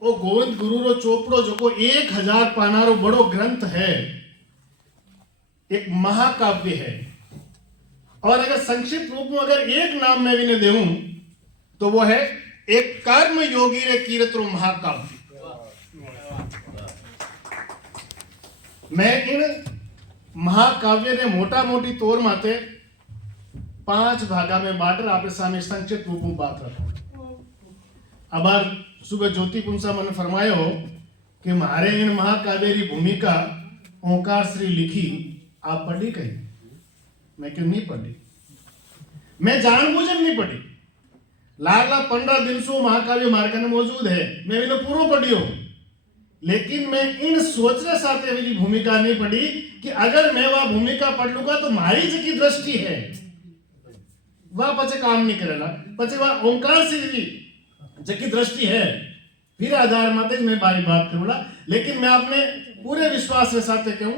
वो गोविंद गुरु रो चोपड़ो जो को 1000 पाना रो बड़ो ग्रंथ है, एक महाकाव्य है। और अगर संक्षिप्त रूप में अगर एक नाम मैं भी देऊं तो वो है एक कर्म योगी रे कीरत रो महाकाव्य। मैं इन महाकाव्य ने मोटा मोटी तौर माते 5 भागा में बांट रहा आपके सामने संक्षिप्त रूप में बात रखा। अब सुबह ज्योति पुंसा मैंने फरमाया हो कि मारे इन महाकाव्य की भूमिका ओंकार श्री लिखी, आप पढ़ी कहीं? मैं क्यों नहीं पढ़ी? मैं जानबूझकर नहीं पढ़ी। लागला 15 दिन से महाकाव्य मार्ग में मौजूद है, मैं इन्हें पूरा पढ़ी हूं, लेकिन मैं इन सोचने साथ मेरी भूमिका नहीं पढ़ी कि अगर मैं वह भूमिका पढ़ लूंगा तो मारी जी दृष्टि है वह पचे काम नहीं करेगा, पचे वह ओंकार से जकी दृष्टि है, फिर आधार माते मैं बारी बात करूंगा। लेकिन मैं अपने पूरे विश्वास के साथ कहूं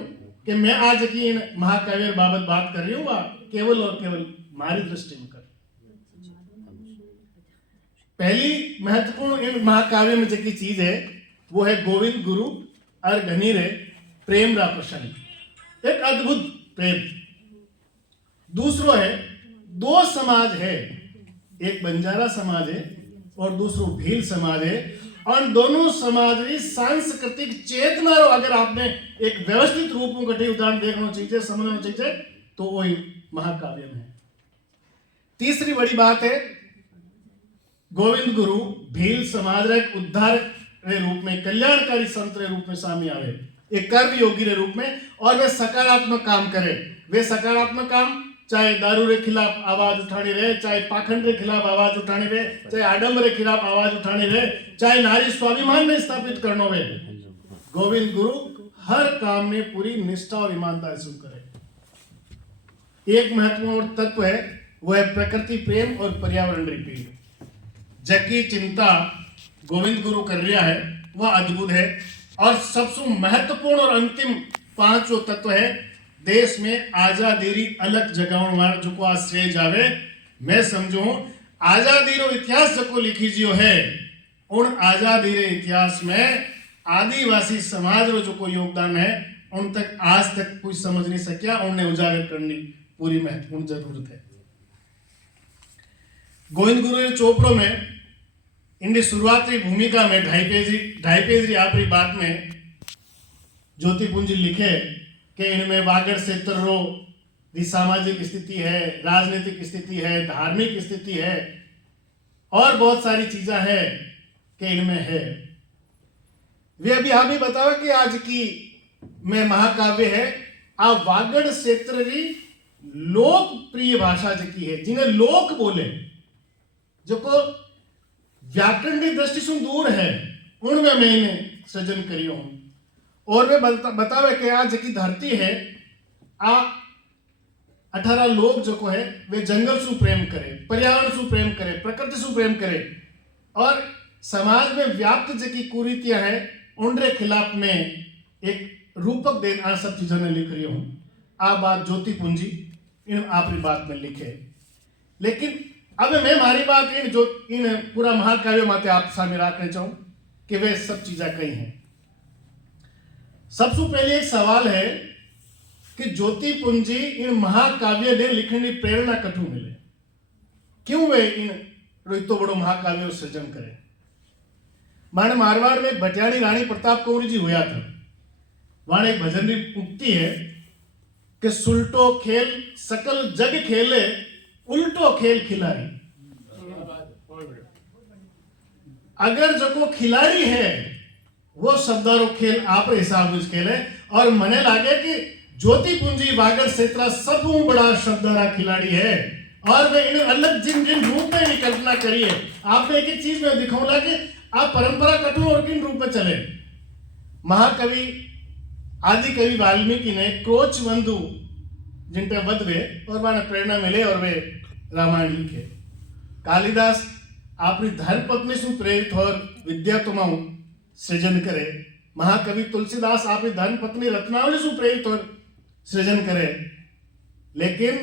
कि मैं आज की इन महाकाव्य बाबत बात कर रही हूं, वह केवल और केवल मारी दृष्टि में कर। पहली महत्वपूर्ण इन महाकाव्य में जकी चीज है वो है गोविंद गुरु और घनी रे प्रेम रा प्रसंग, एक अद्भुत प्रेम। दूसरो है दो समाज है, एक बंजारा समाज है और दूसरो भील समाज है, और दोनों समाज की सांस्कृतिक चेतना रो अगर आपने एक व्यवस्थित रूप में गठे उदाहरण देखना चाहिए, समझना चाहिए, तो वही महाकाव्य में है। तीसरी बड़ी बात है गोविंद गुरु भील समाज रे उद्धार रे रूप में, कल्याणकारी संत रे रूप में सामने आवे, एक कर्म योगी रे रूप में, और वे सकारात्मक काम करे। वे सकारात्मक काम चाहे दारू के खिलाफ आवाज उठानी रहे, चाहे पाखंड के खिलाफ आवाज उठानी रहे, चाहे आडंबर के खिलाफ आवाज उठानी रहे, चाहे नारी स्वाभिमान में स्थापित करना हो, गोविंद गुरु हर काम में पूरी निष्ठा और ईमानदारी से करे। एक महत्वपूर्ण तत्व है वह है प्रकृति प्रेम और पर्यावरण प्रेम। जबकि चिंता गोविंद गुरु कर रहा है वह अद्भुत है। और सबसे महत्वपूर्ण और अंतिम 5 तत्व है देश में आजादी री अलग जगावन वाला जो को आज श्रेय जावे। मैं समझू आजादी रो इतिहास जो को लिखी जियो है, उन आजादी रे इतिहास में आदिवासी समाज रो जो को योगदान है उन तक आज तक कोई समझ नहीं सकिया, उन्हें उजागर करनी पूरी महत्वपूर्ण जरूरत है। गोविंद गुरु के चोपड़ों में इनकी शुरुआती भूमिका में 2.5 पेज री आखिरी बात में ज्योति पुंजी लिखे कि इनमें वागड़ क्षेत्र रो दी सामाजिक स्थिति है, राजनीतिक स्थिति है, धार्मिक स्थिति है और बहुत सारी चीजें है कि इनमें है। वे अभी हमें बताओ कि आज की में महाकाव्य है आ वागड़ क्षेत्र की लोकप्रिय भाषा जकी है, जिन्हें लोक बोले, जो को व्याकरण की दृष्टि से दूर है, उनमें मैंने सृजन करियो हूं। और वे बतावे कि आज की धरती है आ 18 लोग जो को है वे जंगल से प्रेम करे, पर्यावरण से प्रेम करे, प्रकृति से प्रेम करे, और समाज में व्याप्त जकी कुरीतियां है उनके खिलाफ में एक रूपक देन आ सब चीजों ने लिख रही हूं। आ बात ज्योति पुंजी इन आपकी बात में लिखे। लेकिन अब मैं हमारी बात इन पूरा महाकाव्य माते आप सामने रखना चाहूं कि वे सब चीजें कही हैं। सबसे पहले एक सवाल है कि ज्योति पुंजी इन महाकाव्य ने लिखने की प्रेरणा कठू मिले, क्यों वे इन इतो बड़ो महाकाव्य सृजन करे। माने मारवाड़ में भटियाणी रानी प्रताप कौर जी हुआ था, वहां एक भजन की उक्ति है कि सुलटो खेल सकल जग खेले, उल्टो खेल खिलाड़ी। अगर जो को खिलाड़ी है वो शब्दारो खेल आप हिसाब से खेले, और मने लागे कि ज्योति पुंजी वागड़ क्षेत्र सब बड़ा शब्दारा खिलाड़ी है, और वे इन अलग जिन जिन रूप में कल्पना करी है। आपने एक एक चीज में दिखाऊंगा कि आप परंपरा कठू और किन रूप में चले। महाकवि आदि कवि वाल्मीकि ने क्रोच बंधु जिन पे वध वे और वहां प्रेरणा मिले और वे रामायण लिखे। कालिदास अपनी धर्म पत्नी से प्रेरित और विद्या तुमाऊ सृजन करे। महाकवि तुलसीदास अपनी धर्म पत्नी रत्नावली से प्रेरित और सृजन करे। लेकिन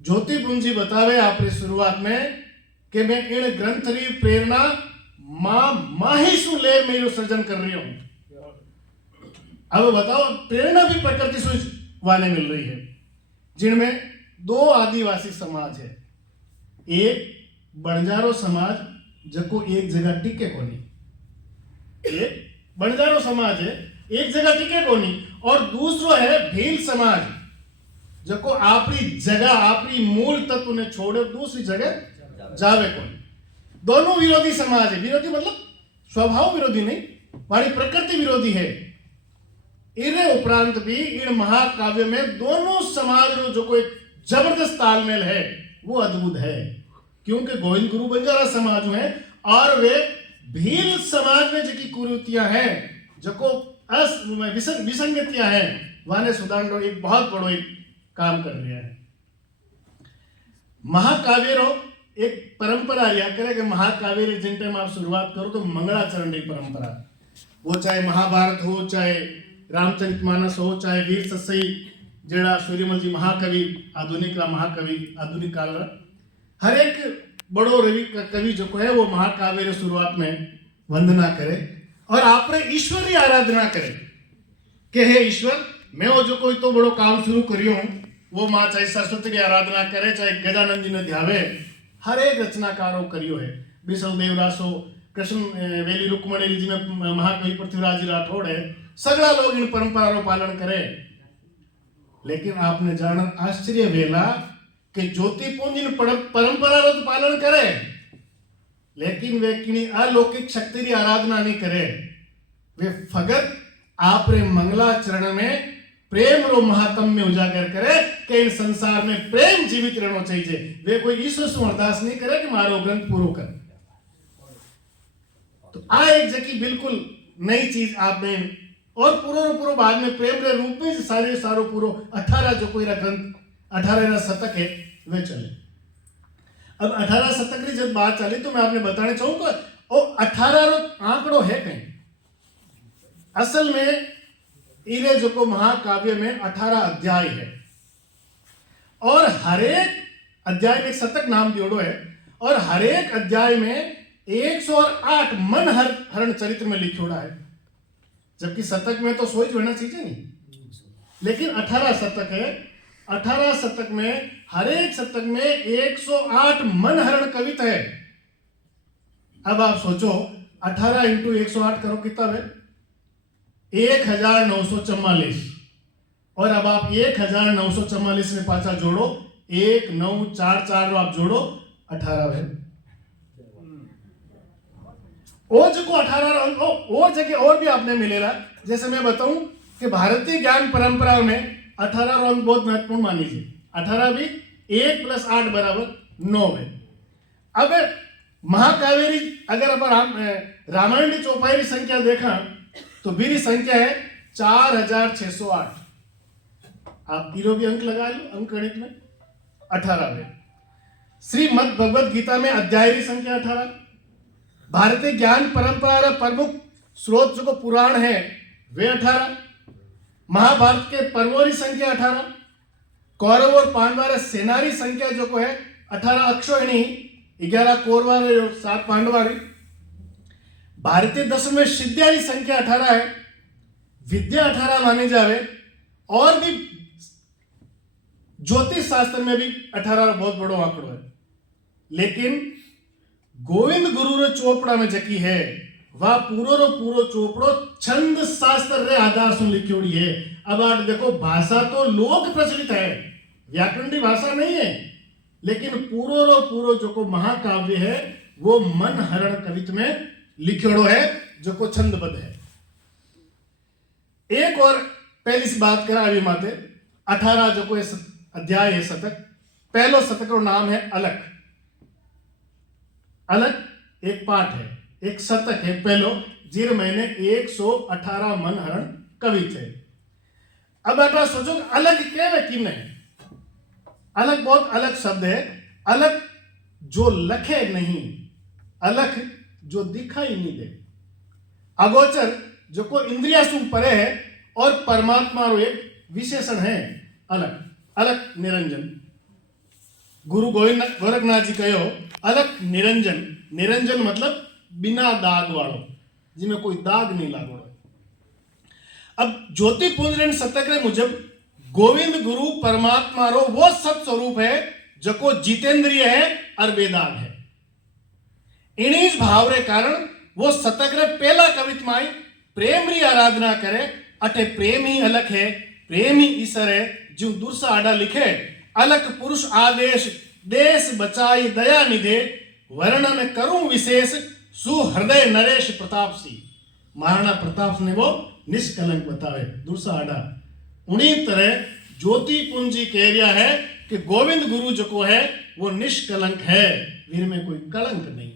ज्योति पुंजी बतावे आपने शुरुआत में कि मैं इन ग्रंथ री प्रेरणा मां मैं यो सृजन कर रही हूं। अब बताओ, प्रेरणा भी प्रकृति से वाले मिल रही है, जिनमें दो आदिवासी समाज है। एक बंजारो समाज जको एक जगह टिके कोनी, एक बंजारो समाज है एक जगह टिके कोनी, और दूसरो है भील समाज जको आपरी जगह आपरी मूल तत्व ने छोड़े दूसरी जगह जावे कोनी। दोनों विरोधी समाज है। विरोधी मतलब स्वभाव विरोधी नहीं, हमारी प्रकृति विरोधी है। इने उपरांत भी इन महाकाव्य में दोनों समाज रो जो कोई जबरदस्त तालमेल है वो अद्भुत है, क्योंकि गोविंद गुरु बंजारा समाज में और वे भील समाज में जो कुरीतियां हैं, जो को विसंगतियां हैं, वाने सुधारने एक बहुत बड़ो एक काम कर रहे हैं। महाकाव्य रो एक परंपरा रिया करे कि महाकाव्य रे जिन टाइम आप शुरुआत करो तो मंगलाचरण री परंपरा, वो चाहे महाभारत हो, चाहे रामचरितमानस हो, चाहे वीर ससई जेड़ा सूर्यमल जी महाकवि आधुनिक रा महाकवि आधुनिक काल रा, हर एक बड़ो रवि कवि जो है वो महाकाव्य रे शुरुआत में वंदना करे और आपरे ईश्वर की आराधना करे कि हे ईश्वर, मैं वो जो कोई तो बड़ो काम शुरू करियो हूं, वो मां चाहे सरस्वती की आराधना करे, चाहे गजानंद जी ने ध्यावे, हर एक रचनाकारों करियो है। बिसल देवरासो, कृष्ण वेली रुक्मणी जी ने महाकवि पृथ्वीराज जी राठौड़ है, सगड़ा लोग इन परंपरा रो पालन करे। लेकिन आपने जान आश्चर्य वेला कि ज्योतिपुंज इन परंपरा रो तो पालन करे, लेकिन वे किनी अलौकिक शक्ति की आराधना नहीं करे। वे फगत आपरे मंगलाचरण में प्रेम रो महात्म्य उजागर करे कि इन संसार में प्रेम जीवित रहना चाहिए। वे कोई ईश्वर से अरदास नहीं करे कि मारो ग्रंथ पूरो कर। तो आ एक जकी बिल्कुल नई चीज आपने, और पूरो बाद में प्रेम रे रूप में सारे सारो पूरो 18 जो कोई ग्रंथ 18 शतक है वे चले। अब 18 शतक की जब बात चली तो मैं आपने बताना चाहूंगा, और 18 रो आंकड़ो है कहीं असल में इरे जो को महाकाव्य में 18 अध्याय है, और हरेक अध्याय में शतक नाम दियोड़ो है, और हरेक अध्याय में 108 मन हरण चरित्र में लिखोड़ा है, जबकि शतक में तो सोच होना चाहिए नहीं, लेकिन 18 शतक है। 18 शतक में हर एक शतक में 108 मन हरण कविता है। अब आप सोचो 18 इंटू 108 करो कितना है, 1944। और अब आप 1944 में पाचा जोड़ो, 1944 आप जोड़ो 18 है। और जो को 18 और जगह और भी आपने मिलेगा। जैसे मैं बताऊं कि भारतीय ज्ञान परंपरा में 18 अंक बहुत महत्वपूर्ण मानी जाए। 18 भी 1 + 8 = 9 है। अब महाकाव्य अगर अब रामायण की चौपाई की संख्या देखा तो मेरी संख्या है 4608। आप तीनों भी अंक लगा लो, अंक गणित में 18 है। श्रीमद् भगवद गीता में अध्याय की संख्या 18। भारतीय ज्ञान परंपरा का प्रमुख स्रोत जो पुराण है वे 18। महाभारत के पर्वों की संख्या 18। कौरव और पांडवा सेना की संख्या जो को है 18 अक्षोहिणी, 11 कौरवा और 7 पांडवा। भारतीय दर्शन में सिद्धिया की संख्या 18 है, विद्या 18 मानी जावे, और भी ज्योतिष शास्त्र में भी 18 बहुत बड़ो आंकड़ो है। लेकिन गोविंद गुरु रे चोपड़ा में जकी है वह पूरो रो पूरो चोपड़ो छंद शास्त्र रे आधार से लिखोड़ी है। अब आप देखो भाषा तो लोक प्रचलित है, व्याकरण की भाषा नहीं है, लेकिन पूरो रो पूरो जो को महाकाव्य है वो मन हरण कवित में लिखोड़ो है जो को छंदबद्ध है। एक और पहली सी बात करा अभी माते 18 जो को अध्याय है शतक। पहलो शतक का नाम है अलख। अलग एक पाठ है, एक शतक है पहलो, जिर महीने 118 मन हरण कवि थे। अब आप सोचो अलग क्या है कि नहीं। अलग बहुत अलग शब्द है। अलग जो लखे नहीं, अलग जो दिखाई नहीं दे। अगोचर जो को इंद्रिया से परे है, और परमात्मा रो एक विशेषण है अलग। अलग निरंजन गुरु गोरखनाथ जी कहो अलग निरंजन। निरंजन मतलब बिना दाग वालों, जिनमें कोई दाग नहीं लागो। अब ज्योतिपुंज रे सत्याग्रह मुजब गोविंद गुरु परमात्मा रो वो सत स्वरूप है जको जितेंद्रिय है और बेदाग है। इन्हीं भाव रे कारण वो सत्याग्रह पहला कवित माई प्रेम री आराधना करे। अटे प्रेम ही अलग है, प्रेम ही ईश्वर है। जो दुर्सा आडा लिखे अलग पुरुष आदेश देश बचाई दया निधे वर्णन करूं विशेष सुहृदय नरेश प्रताप सी। महाराणा प्रताप ने वो निष्कलंक बतावे दुर्सा आडा। उन्हीं तरह ज्योतिपुंज जी कह रहा है कि गोविंद गुरु जो को है वो निष्कलंक है, वीर में कोई कलंक नहीं।